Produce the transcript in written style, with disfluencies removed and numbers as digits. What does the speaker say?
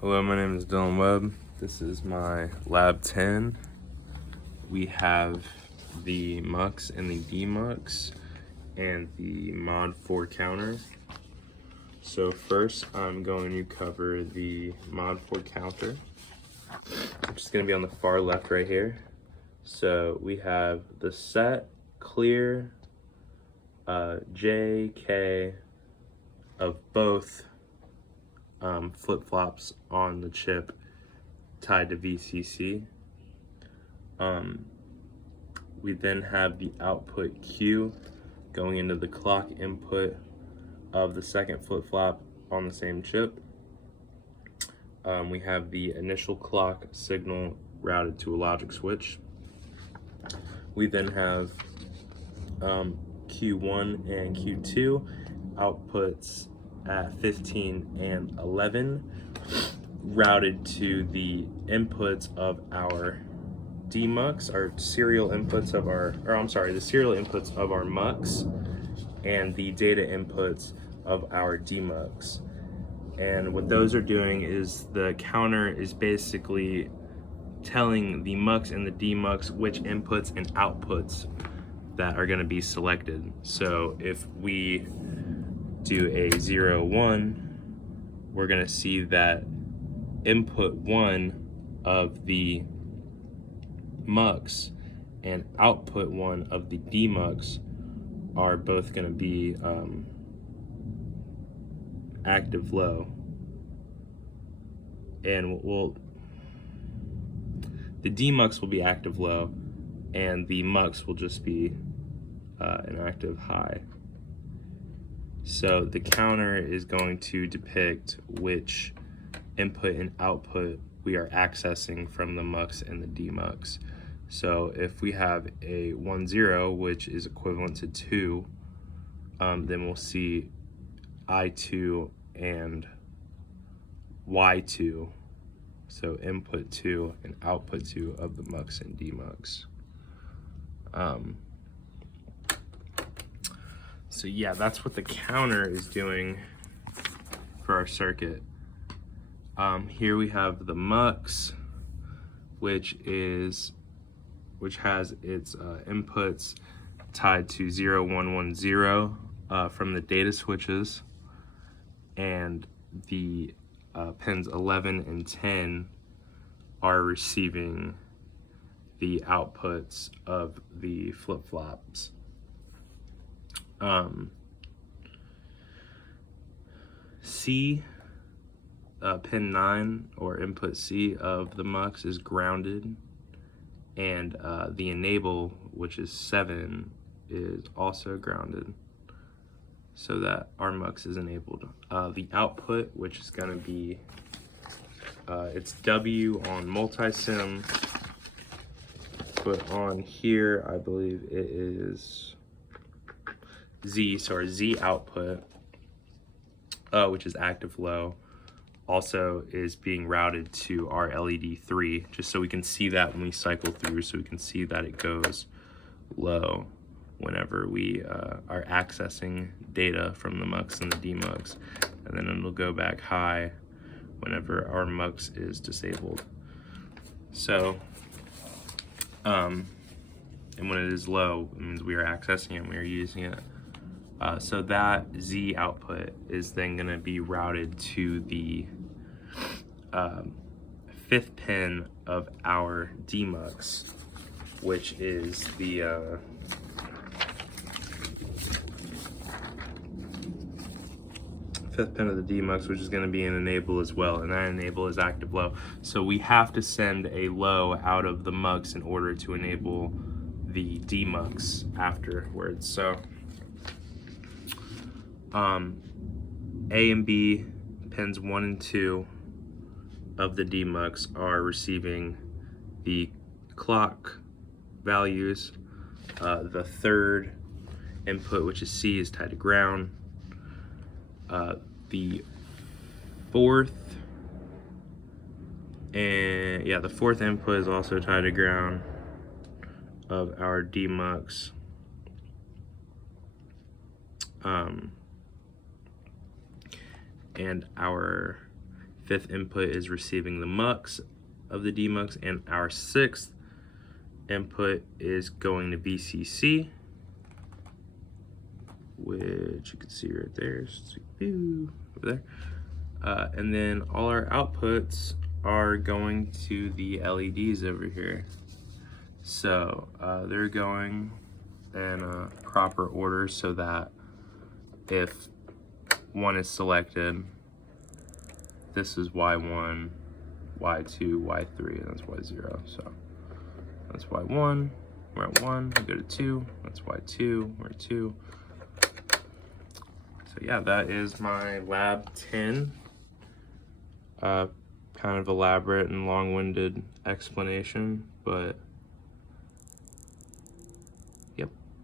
Hello, my name is Dylan Webb. This is my Lab 10. We have the Mux and the demux and the Mod 4 counter. So first I'm going to cover the Mod 4 counter, which is going to be on the far left right here. So we have the set, clear, J, K of both flip-flops on the chip tied to VCC. We then have the output Q going into the clock input of the second flip-flop on the same chip. We have the initial clock signal routed to a logic switch. We then have Q1 and Q2 outputs at 15 and 11 routed to the inputs of our demux, our serial inputs of our, the serial inputs of our mux and the data inputs of our demux. And what those are doing is the counter is basically telling the mux and the demux which inputs and outputs that are going to be selected. So if we do a 0, 1, we're going to see that input 1 of the mux and output 1 of the demux are both going to be active low, and the demux will be active low and the mux will just be an active high. So the counter is going to depict which input and output we are accessing from the mux and the demux. So if we have a 1, 0, which is equivalent to 2, then we'll see I2 and Y2, so input 2 and output 2 of the mux and demux. So yeah, that's what the counter is doing for our circuit. Here we have the mux, which has its inputs tied to 0, 1, 1, 0 from the data switches, and the pins 11 and 10 are receiving the outputs of the flip-flops. C, pin 9 or input C of the mux is grounded, and the enable, which is 7, is also grounded, so that our mux is enabled. The output, which is going to be it's W on multi-sim, but on here I believe it is Z, so our Z output, which is active low, also is being routed to our LED 3, just so we can see that when we cycle through, so we can see that it goes low whenever we are accessing data from the mux and the demux, and then it'll go back high whenever our mux is disabled. So, and when it is low, it means we are accessing it and we are using it. So that Z output is then going to be routed to the 5th pin of our demux, which is the 5th pin of the demux, which is going to be an enable as well, and that enable is active low. So we have to send a low out of the mux in order to enable the demux afterwards. So A and B pins 1 and 2 of the demux are receiving the clock values. The 3rd input, which is C, is tied to ground. The 4th the 4th input is also tied to ground of our demux. And our fifth input is receiving the mux of the demux, and our sixth input is going to VCC, which you can see right there, over there. And then all our outputs are going to the LEDs over here. So they're going in a proper order so that if one is selected, this is Y1, Y2, Y3, and that's Y0. So that's Y1, we're at 1, we go to 2, that's Y2, we're at 2. So yeah, that is my lab 10. Kind of elaborate and long-winded explanation, but